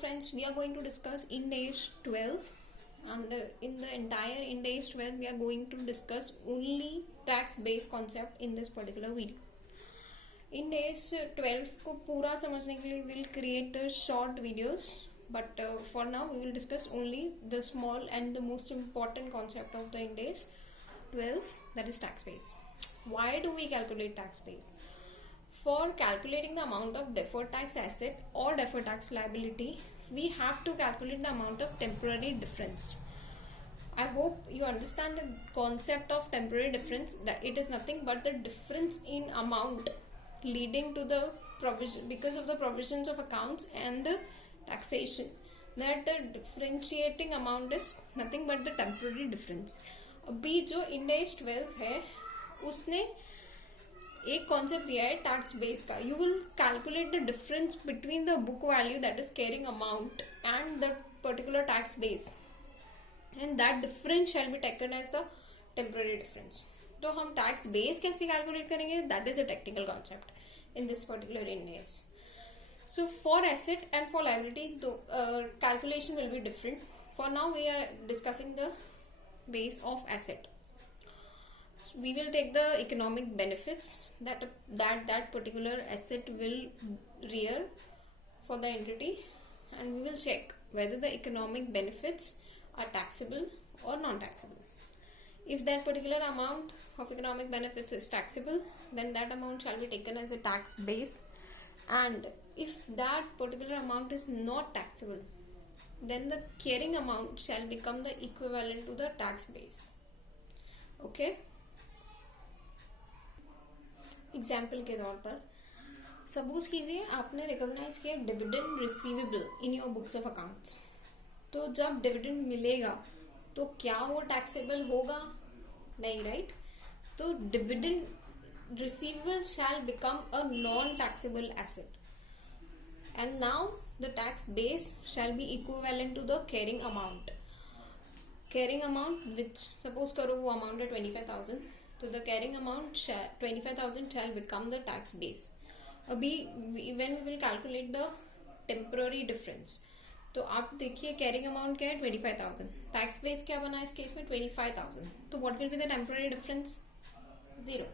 friends, we are going to discuss Ind AS 12, and in the entire Ind AS 12 we are going to discuss only tax based concept in this particular video. Ind AS 12 को पूरा समझने के लिए we'll create short videos, but for now we will discuss only the small and the most important concept of the Ind AS 12, that is tax base. Why do we calculate tax base? For calculating the amount of deferred tax asset or deferred tax liability, we have to calculate the amount of temporary difference. I hope you understand the concept of temporary difference, that it is nothing but the difference in amount leading to the provision because of the provisions of accounts and the taxation. That the differentiating amount is nothing but the temporary difference. अभी जो Ind AS 12 है उसने एक concept दिया है tax base का. You will calculate the difference between the book value that is carrying amount and the particular tax base, and that difference shall be taken as the temporary difference. तो हम tax base कैसे calculate करेंगे, that is a technical concept in this particular Ind AS. So for asset and for liabilities, calculation will be different. For now we are discussing the base of asset. We will take the economic benefits that particular asset will rear for the entity, and we will check whether the economic benefits are taxable or non-taxable. If that particular amount of economic benefits is taxable, then that amount shall be taken as a tax base, and if that particular amount is not taxable, then the carrying amount shall become the equivalent to the tax base. Okay. Example के तौर पर suppose कीजिए आपने recognise किया dividend receivable in your books of accounts. तो जब dividend मिलेगा तो क्या वो टैक्सेबल होगा? नहीं, राइट. तो dividend receivable shall become a non taxable asset, and now the tax base shall be equivalent to the carrying amount. Carrying amount which suppose करो वो अमाउंट है 25,000, तो the carrying amount 25,000 shall become the tax base. अभी when we will calculate the temporary difference, तो आप देखिए carrying amount क्या है 25,000, टैक्स बेस क्या बना इस केस में 25,000. तो what will be the temporary difference? 0.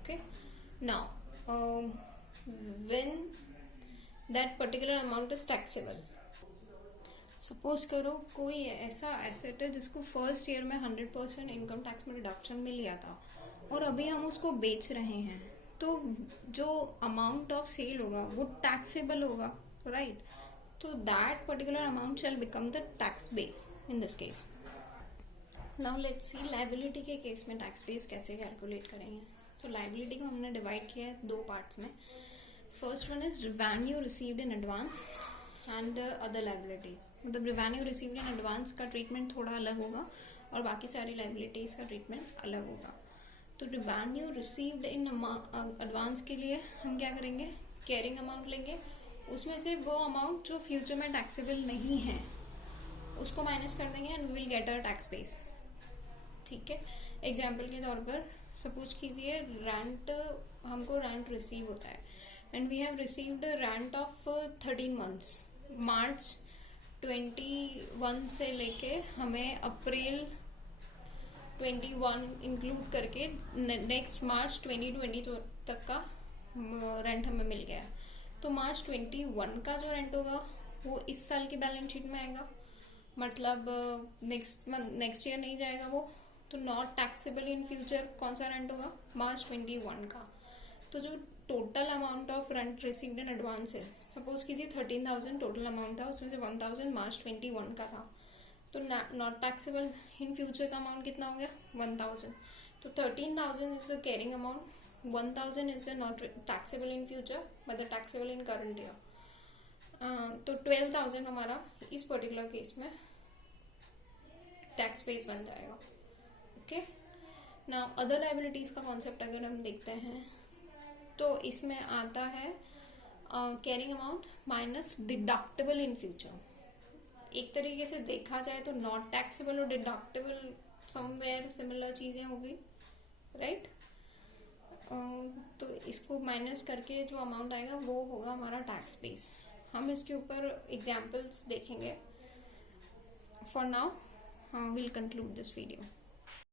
Okay. Now when that particular amount is taxable, suppose करो कोई ऐसा एसेट है जिसको फर्स्ट ईयर में 100% इनकम टैक्स में रिडक्शन मिल गया था और अभी हम उसको बेच रहे हैं, तो जो अमाउंट ऑफ सेल होगा वो टैक्सेबल होगा, राइट. तो that particular amount shell become the tax base in this case. Now let's see liability के केस में टैक्स बेस कैसे कैलकुलेट करेंगे. तो लायबिलिटी को हमने डिवाइड किया है दो पार्ट्स में. First one is revenue received in advance and other liabilities. मतलब रेवेन्यू रिसीव्ड इन एडवांस का ट्रीटमेंट थोड़ा अलग होगा और बाकी सारी लायबिलिटीज का ट्रीटमेंट अलग होगा. तो रेवेन्यू रिसीव्ड इन एडवांस के लिए हम क्या करेंगे, कैरिंग अमाउंट लेंगे, उसमें से वो अमाउंट जो फ्यूचर में टैक्सेबल नहीं है उसको माइनस कर देंगे and we will get a tax base. ठीक है. एग्जाम्पल के तौर पर सपोज कीजिए रेंट, हमको रेंट रिसीव होता है and we have received rent of 13 months. March 21 से लेके हमें अप्रैल 21 इंक्लूड करके नेक्स्ट मार्च 2020 तक का रेंट हमें मिल गया. तो मार्च 21 का जो रेंट होगा वो इस साल की बैलेंस शीट में आएगा, मतलब नेक्स्ट ईयर नहीं जाएगा वो. तो नॉट टैक्सेबल इन फ्यूचर कौन सा रेंट होगा? मार्च 21 का. तो जो total amount of rent received in advance है, सपोज कीजिए 13,000 टोटल अमाउंट था, उसमें से 1,000 मार्च 21 का था, तो नॉट टैक्सेबल इन फ्यूचर का अमाउंट कितना हो गया? 1,000. तो 13,000 is the carrying amount, 1,000 is the not taxable in future but taxable in current year. तो 12,000 हमारा इस पर्टिकुलर केस में टैक्स बेस बन जाएगा. ओके. नाउ अदर लायबिलिटीज का कॉन्सेप्ट अगर हम देखते हैं तो इसमें आता है carrying amount minus deductible in future. एक तरीके से देखा जाए तो नॉट टैक्सेबल और डिडक्टेबल समवेयर सिमिलर चीजें होगी, राइट. तो इसको माइनस करके जो अमाउंट आएगा वो होगा हमारा टैक्स बेस. हम इसके ऊपर एग्जाम्पल्स देखेंगे. For now we'll conclude this video.